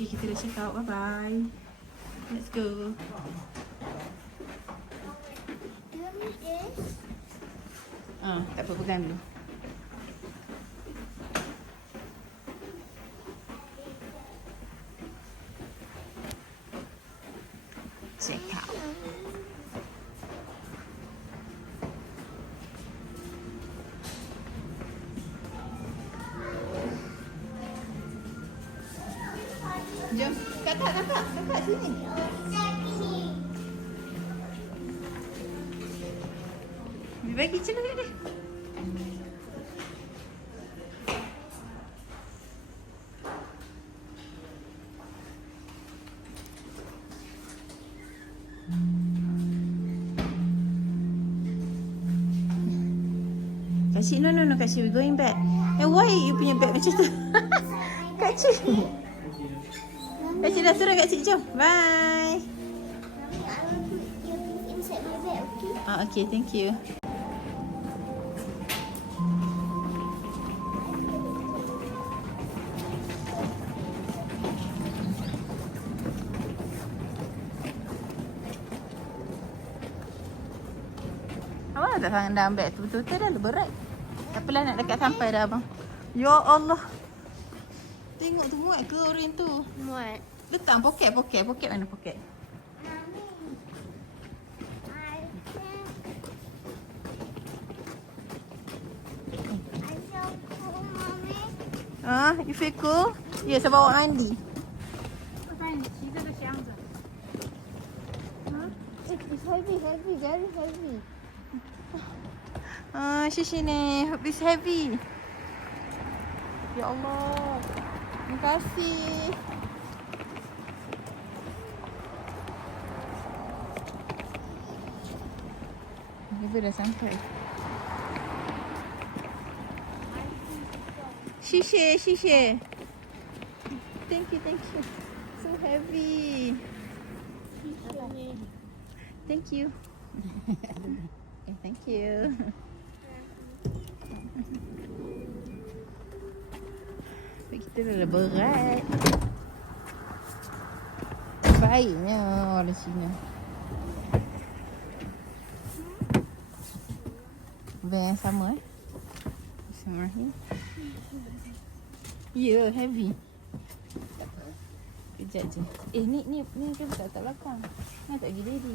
Okay, kita dah check out. Bye-bye. Let's go. Tak apa, pegang dulu. Check out. Jom, kakak sini. Lebih baik kitchen dulu deh. Kak Cik, no, Kak Cik, we going back. Why you punya bag macam tu? Kak Cik. Kak Cik dah suruh Kak Cik, jom. Bye. Okay, thank you. Abang tak sangat dalam beg tu, betul-betul dah berat. Tak apalah, nak dekat sampai dah abang. Ya Allah. Tengok tu, muat ke orang tu? Muat. Letak poket mana poket? You feel cool? Ya, saya bawa mandi. It's heavy, very heavy. Shishi ni, it's heavy. Ya Allah. Terima kasih. Kita dah sampai. Shishi. Thank you. So heavy. Thank you. Thank you. Kita dah berat. Baiknya orang Cina. Van yang sama Bismillahirrahmanirrahim. Ya, heavy. Kejap je. Ni kan tak belakang. Ni tak pergi lady.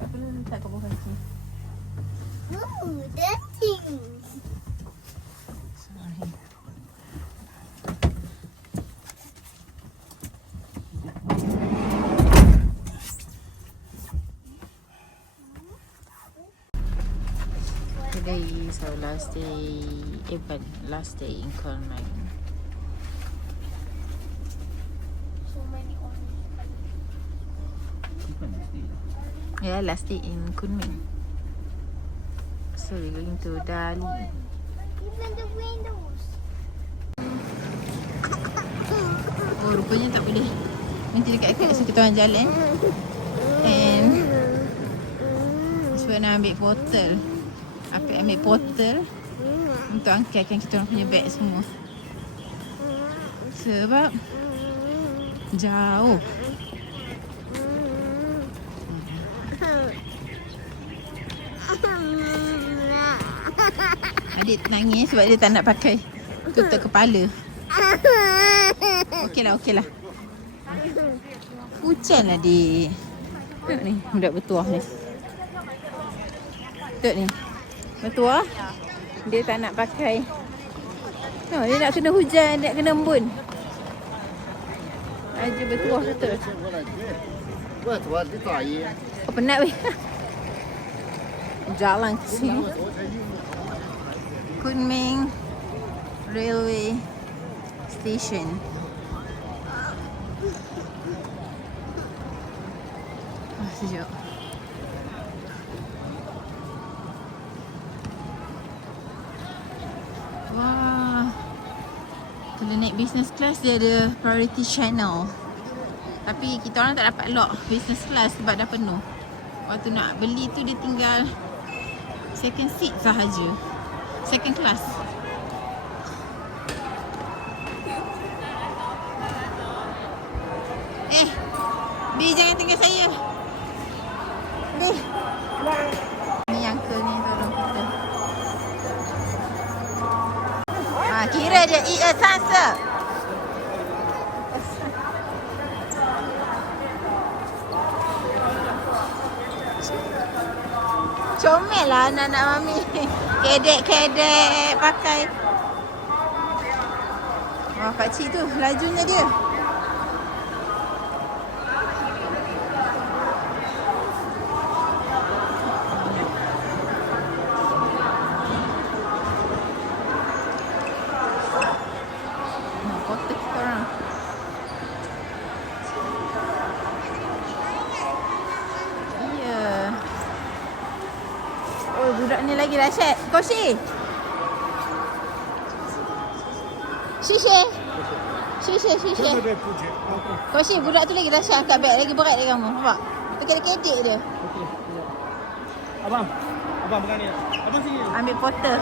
Tak perlu letak kat bawah kaki. Dancing. Today is our last day in Kunming. So many Yeah, last day in Kunming. So we're going to Dali. Even the windows. Oh, rupanya tak boleh nanti dekat-dekat, so kita orang jalan. And sebab nak ambil portal. Ambil portal untuk angkatkan kita orang punya beg semua. Sebab jauh. Adik nangis sebab dia tak nak pakai tutup kepala. Okeylah. Hujan lah adik. Tengok ni, budak bertuah ni. Tengok ni. Bertuah. Dia tak nak pakai. Tengok, dia nak kena hujan, dia nak kena embun. Aja bertuah betul. Oh, penat weh. Jalan ke sini. Kunming Railway Station. Sejuk. Wah. Kalau naik business class dia ada priority channel. Tapi kita orang tak dapat lock business class sebab dah penuh. Waktu nak beli tu dia tinggal second seat sahaja. Second class. Bi, jangan tinggal saya. Bi. Ni uncle ni tolong kita. Kira dia eat a salsa. Comel lah anak-anak mami. Kedek-kedek pakai. Wah, pakcik tu lajunya dia. Kotak kita orang. Iya. Oh, budak ni lagi dahsyat. Koshi. Shishe. Koshi, budak tu lagi dahsyat. Angkat beg lagi berat dari kamu. Nampak? Kedek-kedek dia. Abang pegang ni. Abang sini. Ambil porter.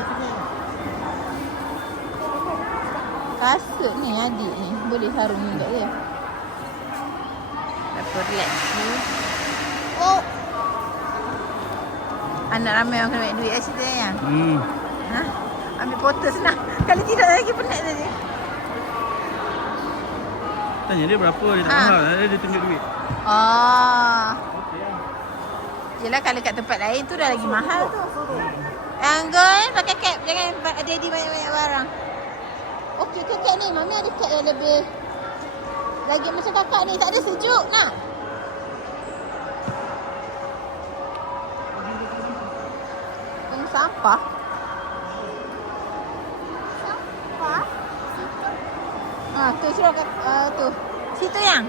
Kasut ni adik ni. Boleh sarung ni kat dia. Dapat relax dulu. Oh. Anak ramai orang kena ambil duit kat situ ya. Ha? Ambil porter senang. Kalau tidak lagi penat tadi. Tanya dia berapa, dia tak mahal. Dia tunjuk duit. Oh. Yelah kalau kat tempat lain tu dah lagi mahal tu. Anggun pakai cap. Jangan daddy banyak-banyak barang. Okey ke cap ni? Mami ada cap yang lebih lagi macam kakak ni. Tak ada sejuk nak. Tengok sampah. Sampah. Tu suruh tu. Situ yang.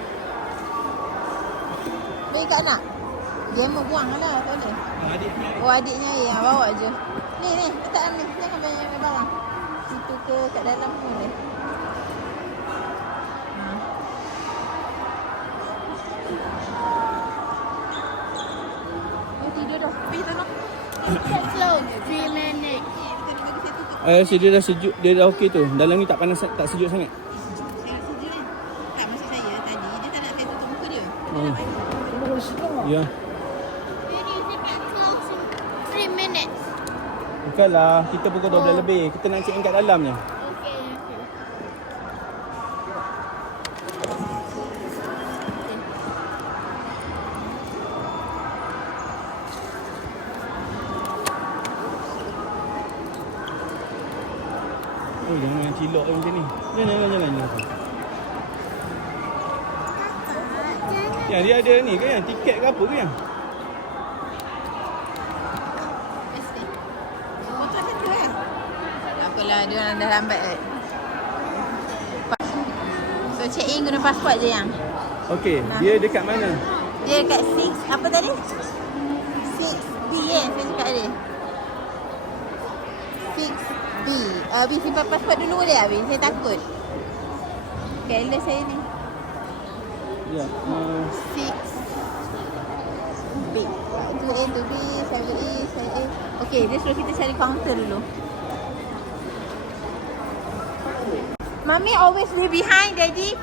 Bagi kat anak. Dia mau buang lah, tak boleh. Oh, adiknya yang bawa je. Ni, letak dalam ni. Jangan banyak barang. Situ ke kat dalam pun boleh. Oh, tidur dah. Pergi tolong. Close. 3 minutes. Dia dah sejuk, dia dah okey tu. Dalam ni tak panas, tak sejuk sangat. Sejuk kan? Tak, maksud saya tadi. Dia tak nak saya tutup muka dia. Ya. Daddy, you cannot close in 3 minutes. Bukanlah, kita pukul 12 lebih. Kita nak check in kat dalam je. Okay. Oh, jangan cilok macam ni. Jalan. Yang dia ada ni ke yang tiket ke apa ke yang? Motor satu kan? Tak apalah, dia orang dah lambat kan. So check in guna pasport je yang. Okey, dia dekat mana? Dia dekat 6, apa tadi? 6B kan saya cakap dia. 6B. Abi simpan pasport dulu boleh Abi? Saya takut. Careless saya ni. Ya. 6B. 2A, 2B, 7A, 7A. Okey, dia suruh kita cari kaunter dulu. Mommy always be behind, Daddy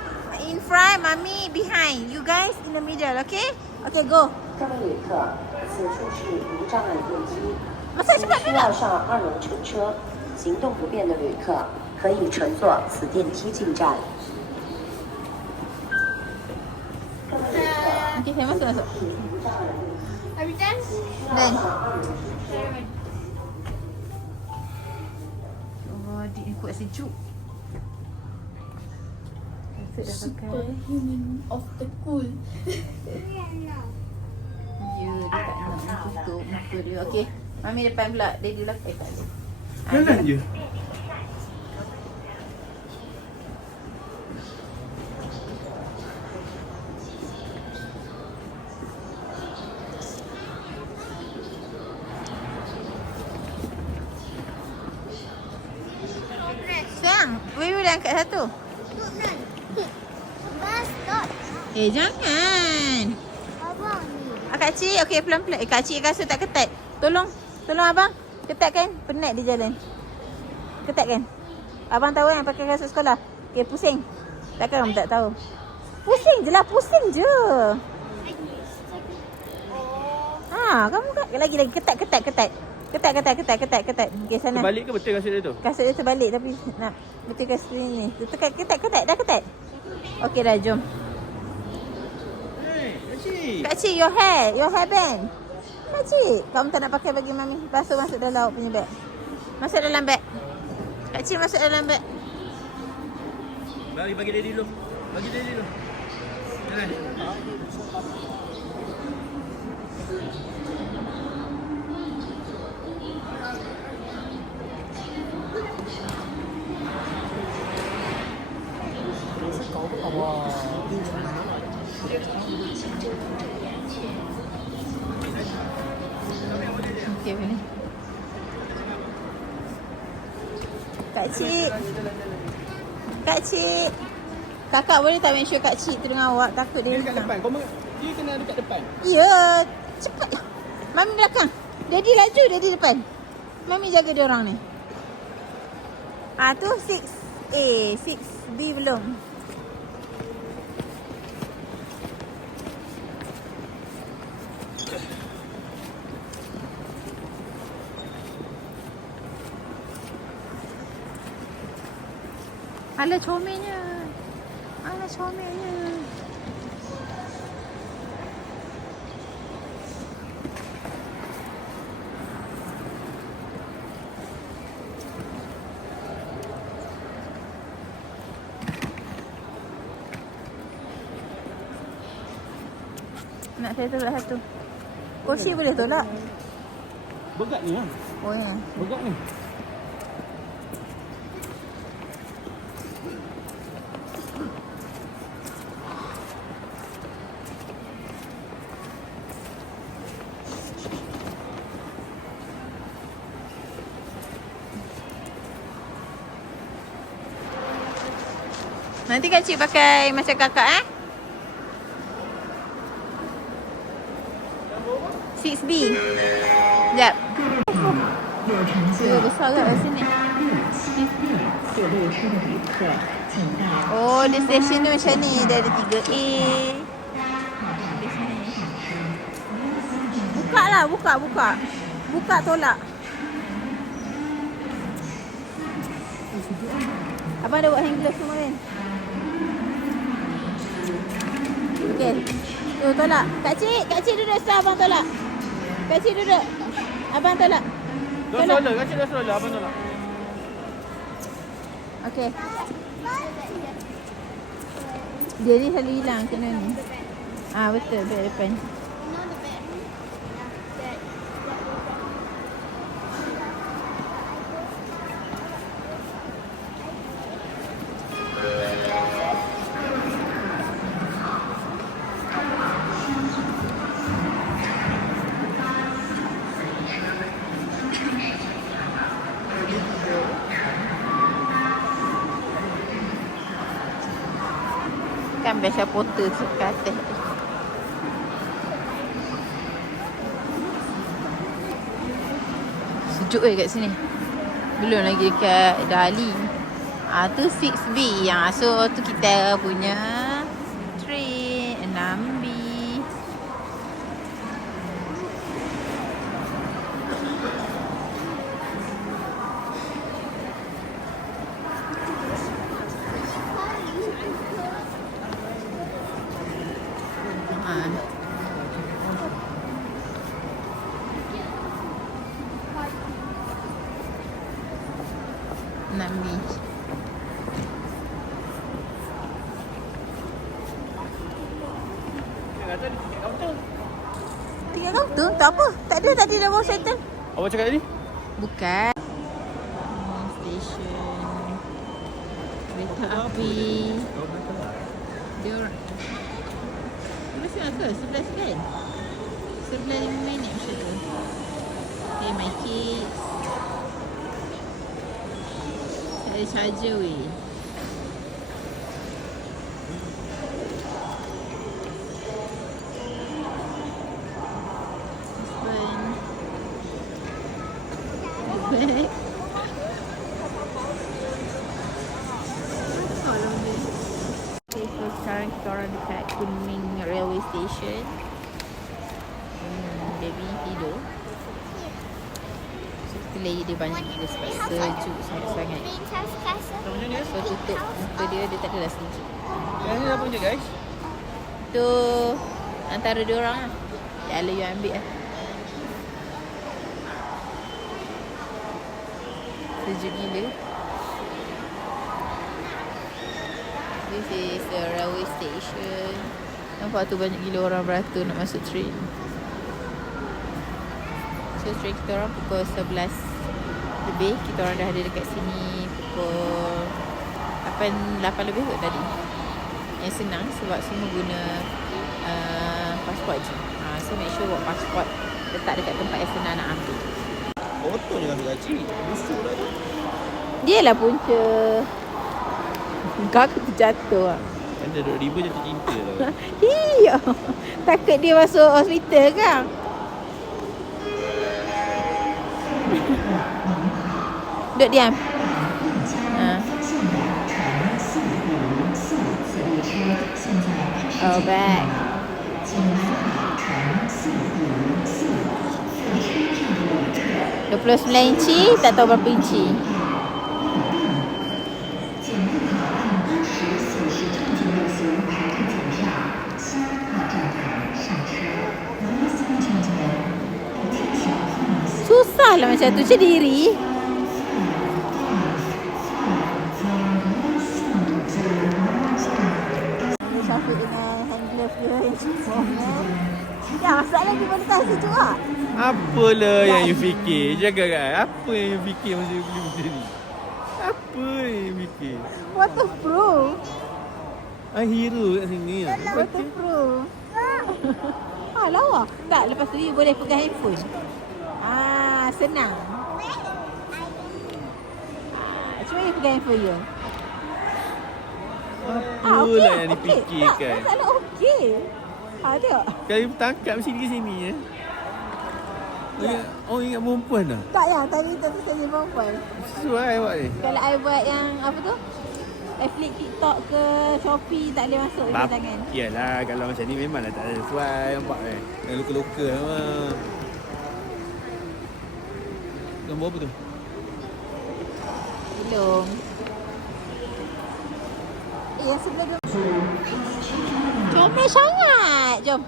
in front, Mommy behind. You guys in the middle, okay? Okay, go. 各位旅客，此处是无障碍电梯， Masa 请 cepat 需 mana? 要上2楼乘车。行动不便的旅客可以乘坐此电梯进站。 Okay, saya masuk. Are we done? Dan. Oh, adik ni kuat sejuk. Kasut dah pakai. Human of the cool. Ya, dia tak nak tutup muka dia. Okey, Mami depan pula. Daddy belakang tak ada. Jalan je. Sayang, Wiwi dah angkat satu. Bus stop. Jangan. Abang ni. Kak Cik, okey pelan-pelan. Kak Cik kasut tak ketat. Tolong abang. Ketatkan. Penat dia jalan. Ketatkan. Abang tahu kan pakai kasut sekolah. Okey, pusing. Takkan abang tak tahu. Pusing je lah, pusing je. Kamu lagi ketat. Okey, sana. Terbalik ke betul kasut dia tu? Kasut dia terbalik tapi nak betulkan skrin ni. Tekan ketat. Dah ketat. Okey dah, jom. Hey, Cik. Kak Cik, your hair band. Kak Cik, kamu tak nak pakai bagi mami. Basuh masuk dalam awak punya beg. Masuk dalam beg. Kak Cik masuk dalam beg. Bagi dia dulu. Jalan. Okey, boleh. Kak Cik. Kakak boleh tak make sure Kak Cik tu dengan awak? Takut dia. Dia dekat depan. Dia kena dekat depan. Ya, cepat. Mami belakang. Daddy laju, Daddy depan. Mami jaga dia orang ni. Tu 6A, 6B belum. Alah comelnya. Nak saya tolak satu. Kursi boleh tolak. Begat ni lah. Oh ya. Begat ni. Nanti Kak Cik pakai macam kakak 6B. Sekejap. Besar kat sini. Oh, dia station dia macam ni. Dia ada 3A. Di sini. Buka lah, buka. Buka, tolak. Abang dah buat hand glove semua kan? Okey. Tu tolak. Kak Cik duduk setelah abang tolak. Kak Cik duduk. Abang tolak. Dah solat. Kak Cik dah solat. Abang tolak. Okey. Dia ni selalu hilang kena ni. Betul. Beg depan. Kan biasa porter kat atas. Sejuk kat sini. Belum lagi dekat Dali. Tu 6B. So tu kita punya train 6B. Tinggal kaunter? Tak apa. Tak ada tadi dah bawa settle. Awak cakap tadi? Bukan. Stesen. Kereta api. Dia orang. Sebelah kan? Sebelah 5 minit macam tu. Okay, my kids. Tak ada charger weh. Husband. Okay, so sekarang kita orang dekat Kunming Railway Station. baby tidur. So kita layer dia banyak gila sebab sejuk sangat-sangat. Princess Castle. Macam mana? So tutup muka dia dia tak adalah sejuk. Yang ni apa je guys? Tu antara dua orang lah. Ya Allah, you ambil lah. Sejuk gila. This is the railway station. Nampak tu banyak gila orang beratur nak masuk train. So train kita orang pukul 11 lebih. Kita orang dah ada dekat sini pukul 8 lebih kot tadi. Yang senang sebab semua guna pasport je. So make sure bawa pasport letak dekat tempat yang senang nak ambil. Motor je ambil kecil. Busuk lah tu. Dia lah punca. Kau terjatuh lah. Kan dia duduk riba jatuh cinta tau. Iya. Takut dia masuk hospital kan? Duduk diam. Oh, back. $29 inci, tak tahu berapa inci. Susah lah macam tu, cediri. Syafiq dengan hand glove dia yang cukup. Ya, masalah di mana tak sejuk lah. Apalah yang you fikir? Jaga kan? Apa yang you fikir masa you beli benda ni? Apa yang you fikir? Waterproof. Hero kat sini lah. Waterproof. Lawa. Tak, lepas tu you boleh pegang handphone. Senang. Cuba you pegang handphone you. Apalah yang dipikirkan? Tak, masalah okey. Tengok. Kalau you tangkap sini ke sini ya. Oh, ingat perempuan dah? Tak ya, tadi tu saja perempuan. Sesuai awak ni. Kalau I buat yang apa tu? Flip TikTok ke Shopee tak boleh masuk dengan tangan. Yalah, kalau macam ni memanglah tak ada sesuai. Nampak kan? Yang luka-luka memang. Gambar apa tu? Belum. Yang sebelah tu. Comel sangat. Jom.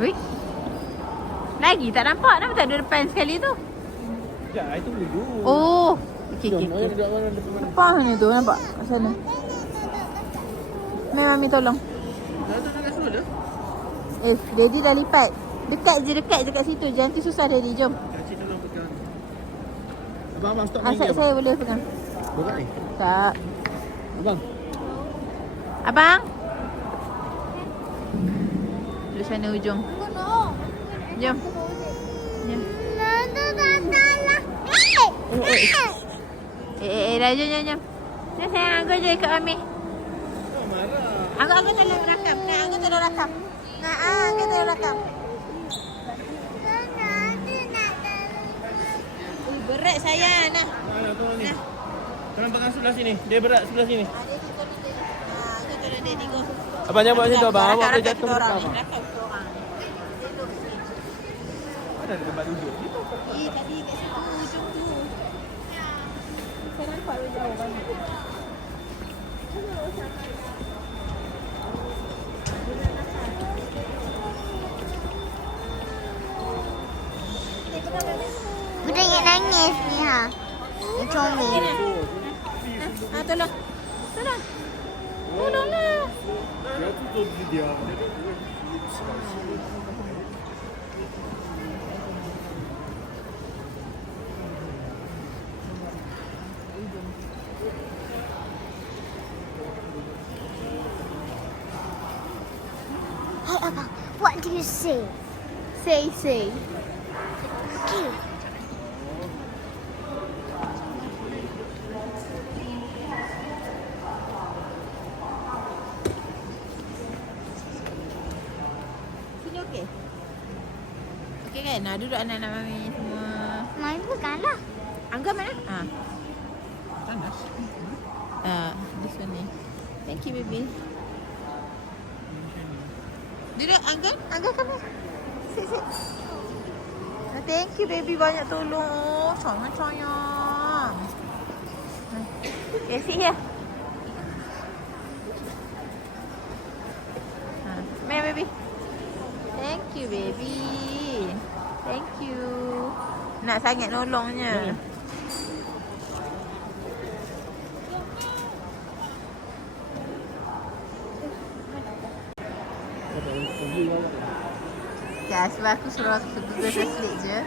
Ui. Lagi tak nampak. Kenapa tak ada depan sekali tu? Sekejap, I tunggu dulu. Oh. Okey, okey. Jom, duduk mana depan mana? Depan mana tu nampak? Kat sana. Mami tolong. Dah tengah suruh dah. Daddy dah lipat. Dekat je kat situ je. Nanti susah Daddy. Jom. Cik tolong pegang. Abang stop main Asal game. saya boleh pegang. Buka ni. Tak. Abang. Abang. Di sana ujung. Jom. Jom. Dah jom. Dah sayang, aku je ikut Mami. Aku tolong rakam. Aku tolong rakam. Aku tolong rakam. Berat sayang. Nah. Tolong ni. Tolong pegang sebelah sini. Dia berat sebelah sini. Aku tolong Daddy go. Abang jangan buat macam tu abang. Awak boleh jatuh kita orang. abang. Rakam kita orang. Mana ada tempat duduk? Tadi kat situ, ujung tu. Saya nampak jauh banyak. Budak yang nangis ni ha. Dia comel. Tolong. Tolonglah. Hey abang, what do you say? Say. Okay. kan? Duduk anak-anak mami semua. Mami pegang lah. Angga mana? This one ni. Thank you baby. Duduk Angga. Angga come here. Sit. Thank you baby, banyak tolong. Sayang. Okay, sit here. Mana baby? Thank you baby. Thank you. Nak sangat nolongnya. Ya, sebab aku suruh Google Translate je.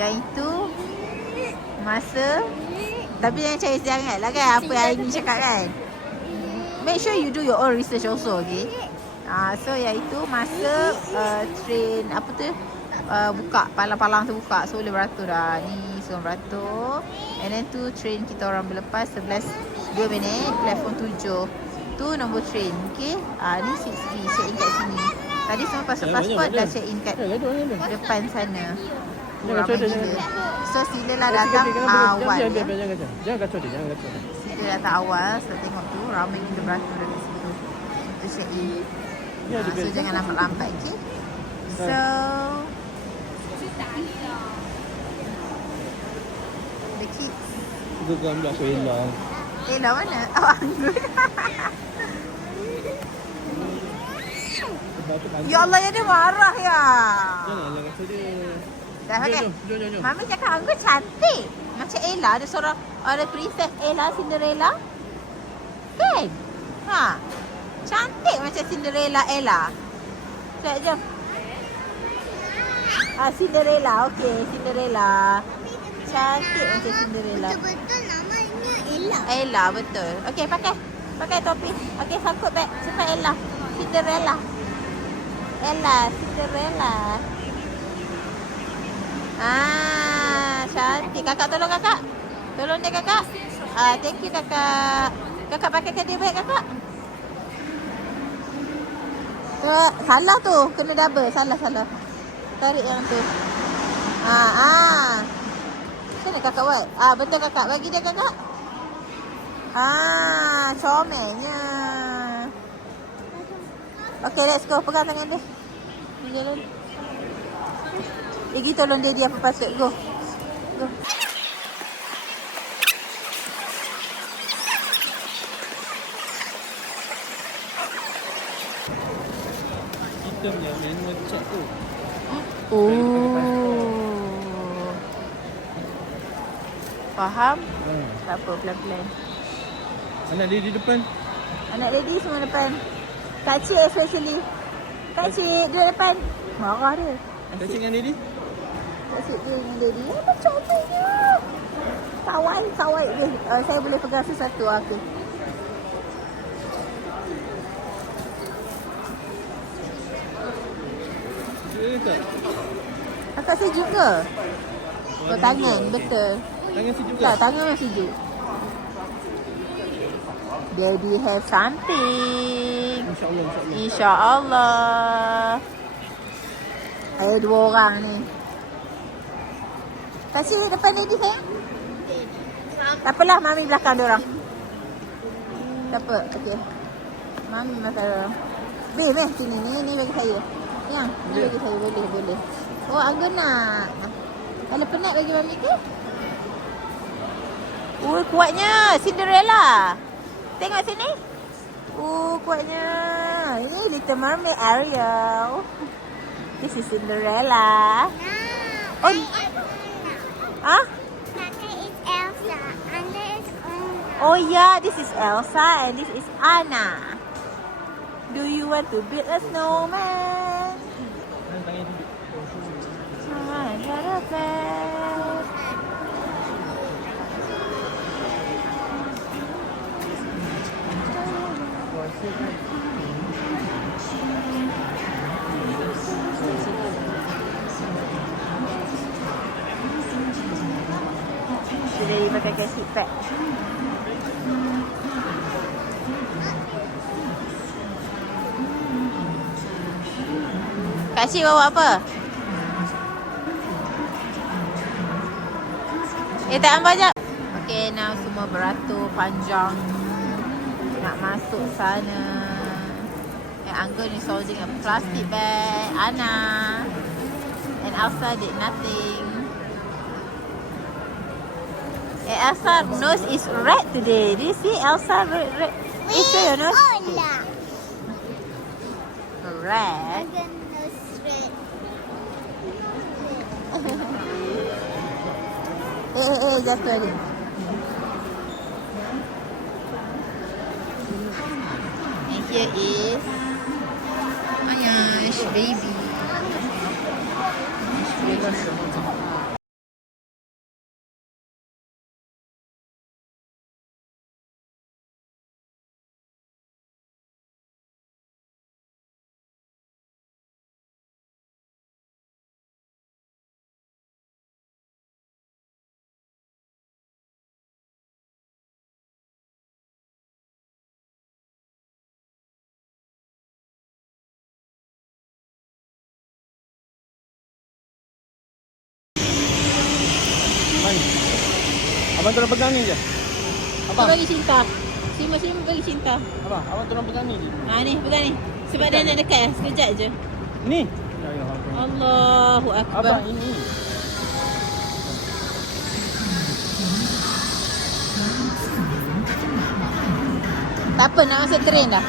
Yang itu masa, tapi jangan cari sangat lah kan apa yang Aini cakap kan. Make sure you do your own research also, okay? So yang itu masa train apa tu buka, palang-palang tu buka, so boleh beratur dah. Ni semua beratur. And then tu train kita orang berlepas 11.2 minit, platform 7. Tu nombor train, okay? Ni 6B, check in kat sini. Tadi semua pasport dah check in kat depan sana. Ramai gila. So sila lah datang awal ya. Jangan kacau dia. Sila datang awal, so tengok tu ramai gila beratur dekat situ untuk check in. So jangan lambat-lambat, okay? So the kids. Google ambil Suela. Ella mana? Oh, Anggun. Ya Allah, ya dia marah ya. Janganlah kata dia. Dah okay. Jom. Mami cakap Anggun cantik. Macam Ella, ada seorang, ada princess Ella, Cinderella. Kan? Cantik macam Cinderella Ella. Sekejap, jom. Cinderella, okey, Cinderella. Cantik macam Cinderella. Betul-betul namanya Ella. Ella, betul. Okey, pakai topi. Okey, sangkut beg. Cepat Ella. Cinderella. Cantik. Kakak tolong kakak. Tolong dia kakak. Thank you kakak. Kakak pakaikan dia beg kakak. Salah tu. Kena double. Salah. Tarik yang tu. Macam mana kakak buat? Betul kakak. Bagi dia kakak. Comelnya. Okay, let's go. Pegang tangan dia. Jalan. Igi tolong dia apa patut. Go. Kita punya manual check tu. Faham? Tak apa, pelan-pelan. Anak dia di depan. Anak lady semua depan. Kak Cik especially. Kak Cik duduk depan. Marah dia. Kak Cik dengan Lady? Kak Cik dia dengan lady. Macam comelnya. Kawai dia. Saya boleh pegang sesuatu. Okay. Tak? Kakak sejuk ke? Tangan, betul. Tangan sejuk ke? Tak, tangan memang sejuk. Daddy have something. InsyaAllah. Ada 2 orang ni. Kasih depan Daddy sayang. Tak apalah, Mami belakang diorang. Tak apa, okey. Mami belakang diorang. Meh, sini ni bagi saya. Yang, ni bagi saya, boleh. Oh, Anggun nak. Kalau penat bagi Mami ke? Kuatnya Cinderella. Tengok sini. Kuatnya. Ini Little Mermaid Ariel. This is Cinderella. Oh. Kakak is Elsa. Anda is Anna. Oh yeah, this is Elsa and this is Anna. Do you want to build a snowman? Sudah dipakai seat pack. Kak Cik bawa apa? Tak ambil jap. Okay, now semua beratur panjang nak masuk sana. And Anggun is holding a plastic bag. Anna and Elsa did nothing. And Elsa nose is red today. Do you see Elsa red? Is your nose Hola. red? Again, no straight. Jatuh lagi. And here is Ayash baby. Abang tolong pegang ni je. Abang bagi cinta. Sima bagi cinta. Abang tolong pegang ni je. Ni pegang ni. Sebab dia nak dekat sekejap je. Ni. Allahu Akbar. Abang ini. Tak apa, nak masuk train dah.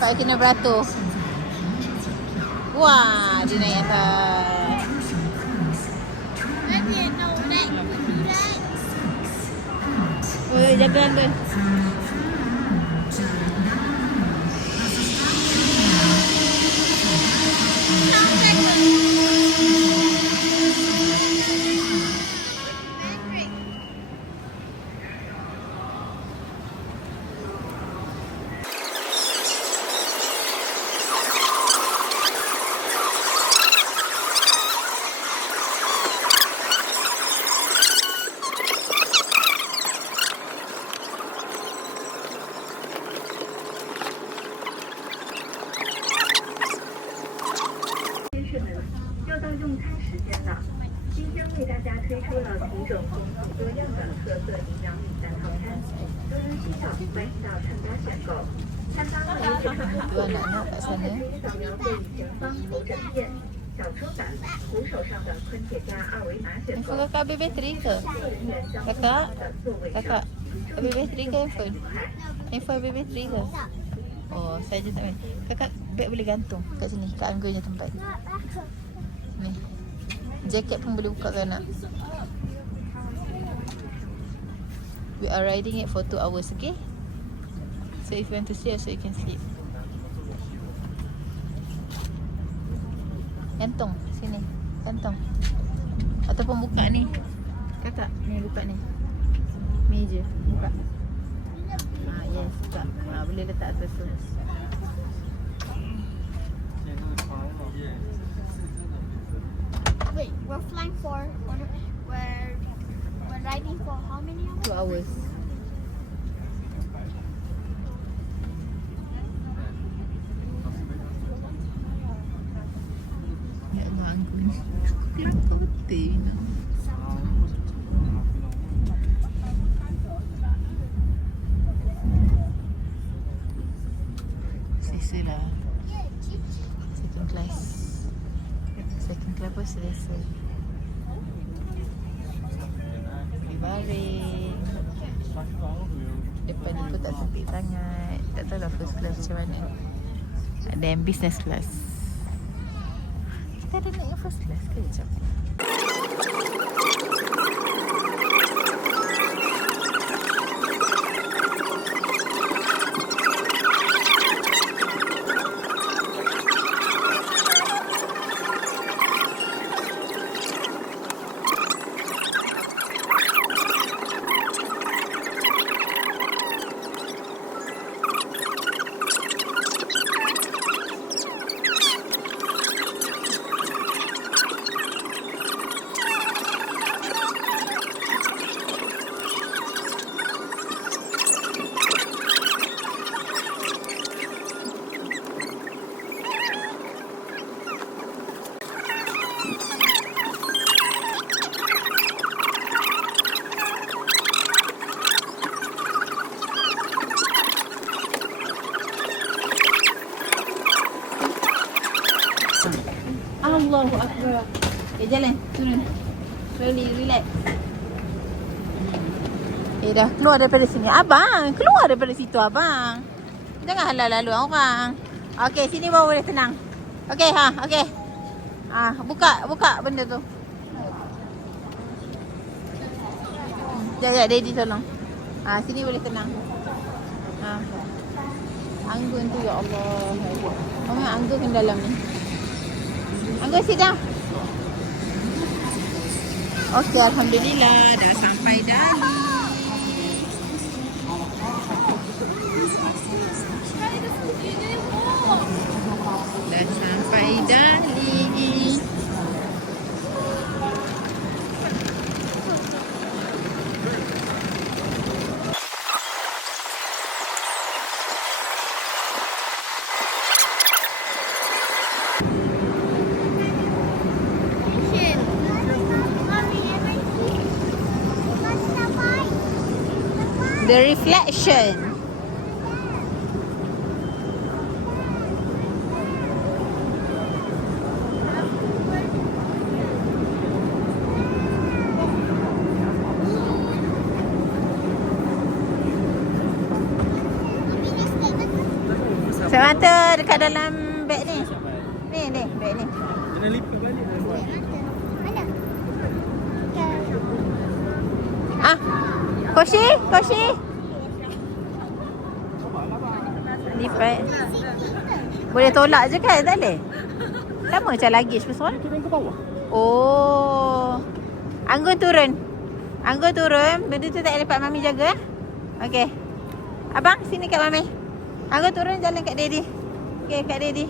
Pak kena beratur. Wah, dia naik atas. I didn't know that could do that. Oh, jaga Anggun. Tu anak-anak kat sana. Handphone kakak habis bateri ke? Kakak? Habis bateri ke handphone? Handphone habis bateri ke? Oh, saya je tak main. Kakak beg boleh gantung kat sini, kat Anggun punya tempat. Ni. Jaket pun boleh buka ke anak. We are riding it for 2 hours, okay? So if you want to sleep, so you can sleep. Gantung sini, gantung. Ataupun buka ni. Kakak, ni buka ni. Meja, buka. Yes, buka. Boleh letak atas tu. Wait, we're flying for, we're riding for how many hours? 2 hours. Ya Allah, Anggun. Kelakar betul, Ina. Selesa lah. Second class. Second class pun selesa. Pergi baring. Depan ni pun tak sempit sangat. Tak tahu lah first class macam mana. Dan business class. Kita ada naik yang first class ke? Sekejap. Allahu Akbar. Jalan. Turun. Slowly, relax. Dah keluar daripada sini. Abang, keluar daripada situ abang. Jangan halau lalu orang. Okey, sini baru boleh tenang. Okey, okey. Buka benda tu. Ya, Daddy tolong. Sini boleh tenang. Anggun tu ya Allah. Mama anggun ke dalam ni. Anggun sit down. Okey, alhamdulillah dah sampai Dali. Dah sampai Dali. The reflection. Semata dekat dalam beg ni. Ni beg ni. Kena lipat balik dah buat. Koshi. Lipat. Boleh tolak je kan? Tak boleh? Sama macam luggage pasal. Turun ke bawah. Oh. Anggun turun. Benda tu tak payah lepas Mami jaga. Okey. Abang sini kat Mami. Anggun turun jalan kat Daddy. Okey, kat Daddy.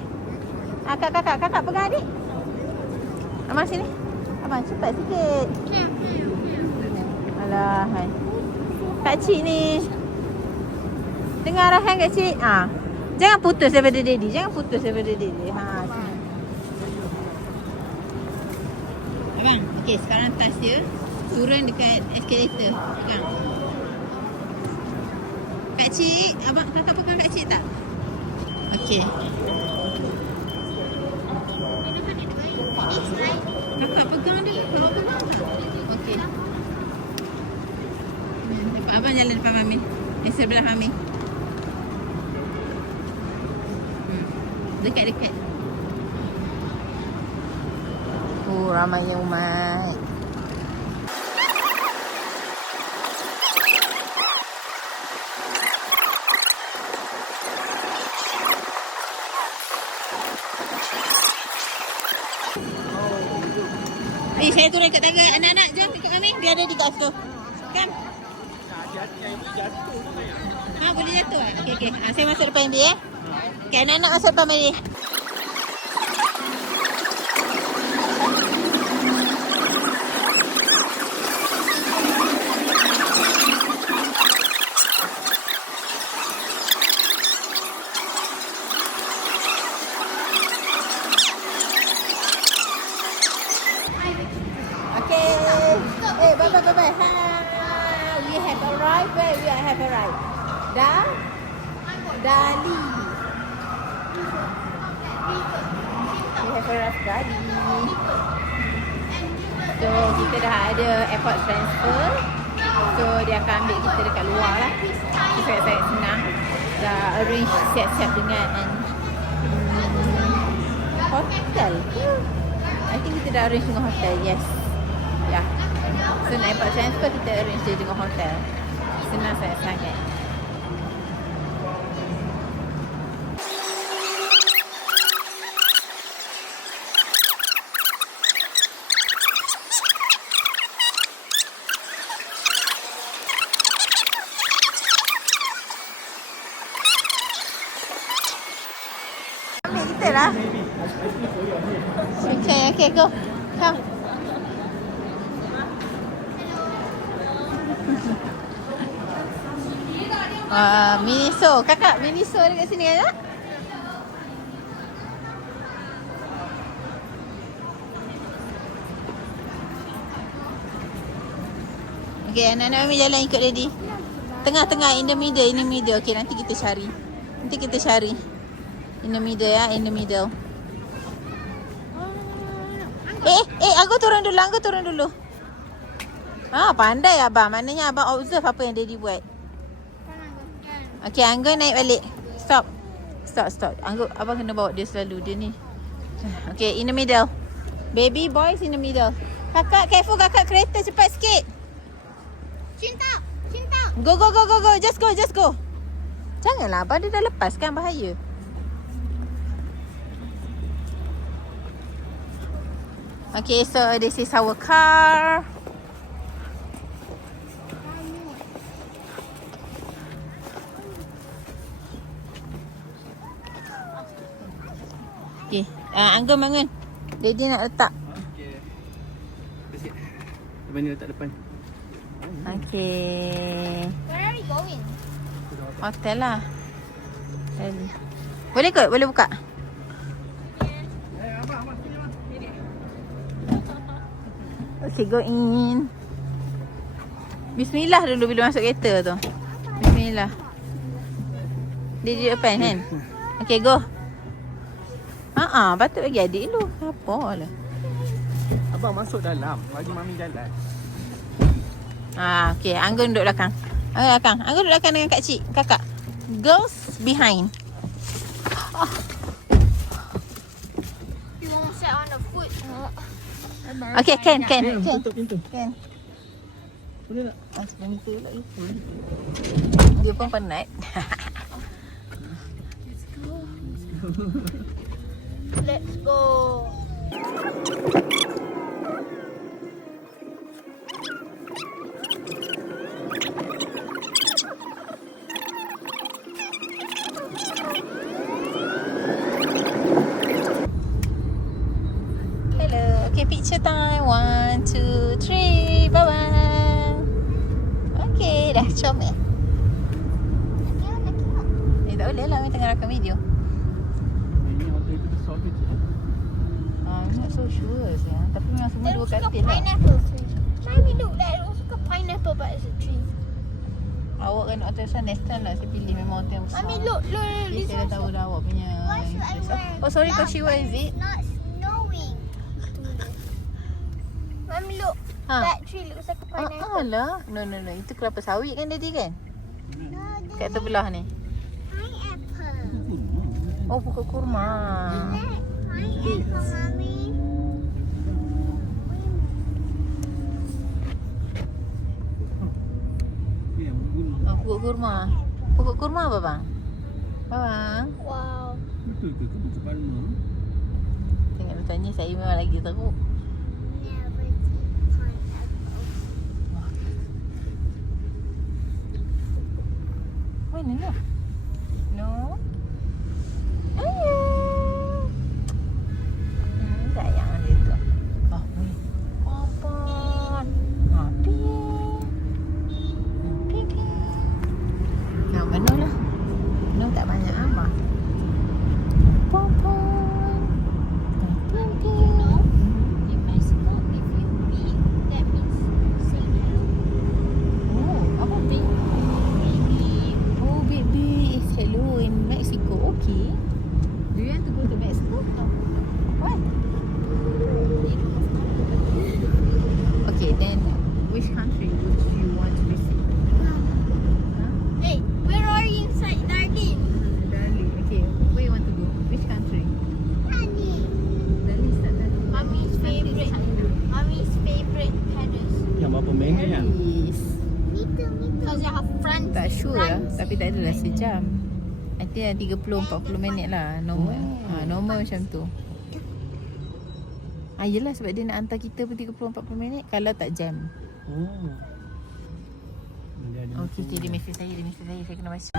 Kakak pegang adik. Abang sini. Abang cepat sikit. Alah, hai. Pakcik ni. Dengar arahan kat cik. Jangan putus daripada Daddy. Sini. Abang, okey sekarang tas dia. Turun dekat escalator. Pegang. Pakcik, abang kakak pegang kat cik tak? Okey. Kakak pegang dia. Kalau pegang tak? Okey. Abang jalan depan Mami. Sebelah Mami. Dekat. Oh, ramainya umat. Saya turun kat tangga. Anak-anak jom ikut kami. Dia ada di kat situ. Kan? Boleh jatuh kan? Okey. Saya masuk depan dia. Okey, anak-anak masuk depan dia. Bye. We have arrived where we have arrived. Dali. We have arrived Dali. So kita dah ada airport transfer. So dia akan ambil kita dekat luar lah. Sangat senang. Dah arrange siap-siap dengan hotel. I think kita dah arrange dengan hotel. Yes. Ya. So nak airport transfer kita arrange dia dengan hotel. Senang sangat-sangat. Ambil kita lah. Okay, go. Come. Miniso. Kakak, Miniso ada kat sini kan? Okay, anak-anak Mami jalan ikut Daddy. Tengah-tengah, in the middle. Okay, nanti kita cari. In the middle ya, in the middle. Anggun turun dulu. Pandai abang. Maknanya abang observe apa yang Daddy buat. Okay, Anggun naik balik. Stop. Anggun, abang kena bawa dia selalu. Dia ni. Okay, in the middle. Baby boys in the middle. Kakak, careful kakak kereta. Cepat sikit. Cinta. Go. Just go. Janganlah abang, dia dah lepas kan, bahaya. Okay, so this is our car. Okay, Anggun bangun. Daddy nak letak. Okey. Sikit. Depan ni letak depan. Okay. Where are we going? Hotel lah. Boleh kot? Boleh buka? Okay, go in. Bismillah dulu bila masuk kereta tu. Bismillah. Dia duduk depan kan? Okay, go. Patut bagi adik dulu. Apa lah. Abang masuk dalam. Bagi mami jalan. Okay, Anggun duduk belakang. Anggun duduk belakang dengan kakcik, kakak. Girls behind. You want to sit on the foot? Okay, Ken. Tutup pintu. Ken. Boleh tak? Pintu lagi. Dia pun penat. Let's go. Hello. Okay, picture time. 1, 2, 3. Bye-bye. Okay, dah comel. Tak boleh lah, kami tengah rakam video. Ini hotel tu besar ke kecil? I'm not so sure sih. Tapi memang semua There dua looks like a katil lah. pineapple tree. Mommy, look, that looks like a pineapple, but it's a tree. Awak kan hotel Sunestan lah. Saya pilih memang hotel yang besar. Mommy, look, Jadi this saya dah one's tahu dah awak punya Why should I interest. wear Oh sorry, Kashiwa is it? not snowing. Mommy, look, that tree looks like a pineapple. Lah. No. Itu kelapa sawit kan tadi kan? No, Kat sebelah ni. pineapple. Oh, pokok kurma. Pineapple, Mommy. Ya, gunung. Pokok kurma. Pokok kurma apa bang? Bang. Wow. Betul ke? Ke pokok palma? Tengok dia tanya saya memang lagi teruk. Never seen pineapple. Mana no? No. Ayo. Sayang dia tu. Ni. Popon. Pipi. Yang mana lah? No tak banyak apa. Popon. Pipi. In Mexico, if you beep, that means say hello. Oh, apa beep? Oh, beep is hello in Mexico. Okay. Do you want to go to Mexico? No. What? Okay, then which country would you want to visit? Hey, where are you inside Darlene? Darling. Okay, where you want to go? Which country? Honey. Darling start Darling. Mommy's favorite. Mommy's favorite Paris. Yang berapa mega ya? Paris. Me too. Because you have France. Tak sure lah, tapi tak adalah sejam. Nanti 30-40 minit lah normal. Normal macam tu. Yelah sebab dia nak hantar kita pun 30-40 minit kalau tak jam. Oh. Okey, dia mesej saya, saya kena baca.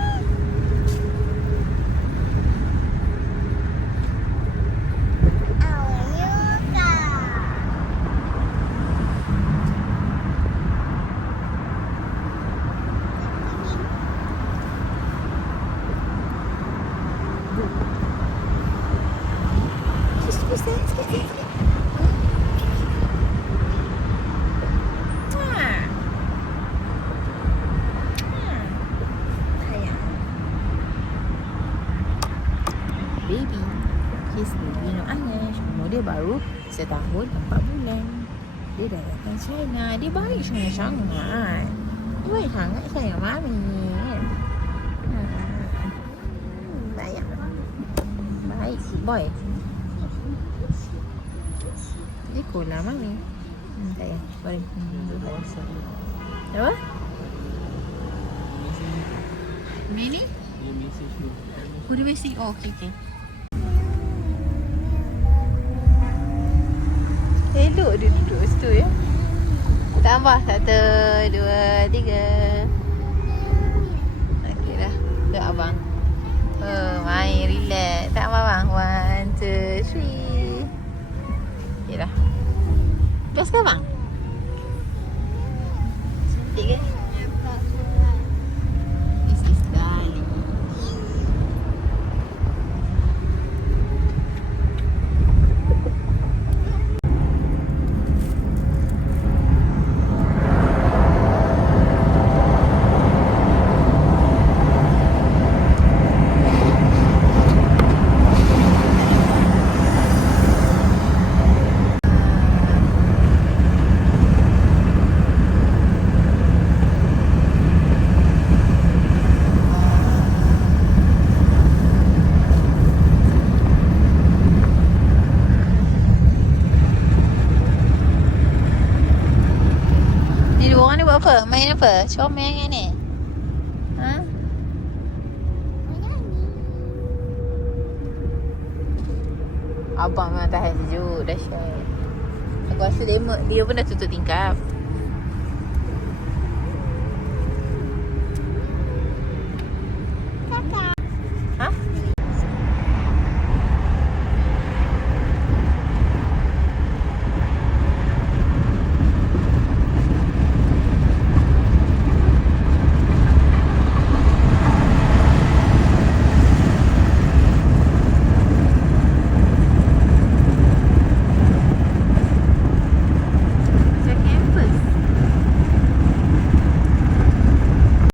Baby, kiss baby, minum air. Umur dia baru setahun 4 bulan. Dia dah datang China. Dia baik sangat-sangat. Dia baik sangat sayang Mami kan. Baik. Baik si boy. Dia kola Mami. Sayang. Boleh. Apa? Mini? Dia message ni. Oh, dia mesti. Oh, okey, okey. Elok dia duduk situ ya. Tambah 1, 2, 3. Okey dah. Dah abang. Main relax. Tak apa abang. 1, 2, 3. Okey dah. Best ke abang? Cantik ke? This is darling. Ni dua orang ni buat apa? Main apa? Comel kan ni? Ha? Abang memang tahan sejuk. Dahsyat. Aku rasa dia pun dah tutup tingkap.